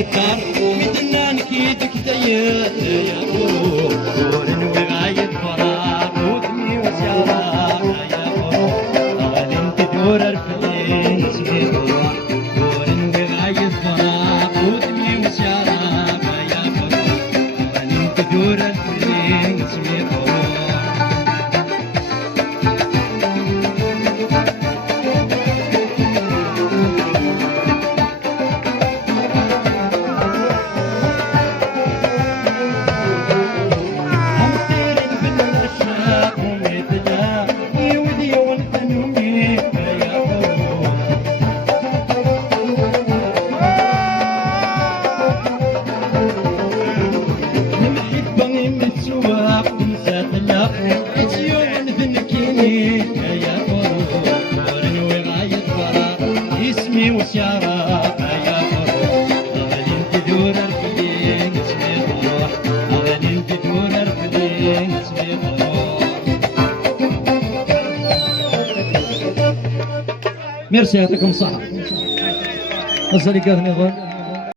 الدار مثلنا نكيدك زيت يا بور بورن وغاية فراغ ودمي وسيارة يا بور غالين تدور الفلين اسمي بور بورن وغاية فراغ ودمي وسيارة يا بور غالين تدور الفلين اسمي بور اسمي وسيارة يا فروح غالين تدور الفلين اسمي فروح غالين تدور الفلين اسمي فروح. ميرسي يعطيكم الصحة. السلام عليكم.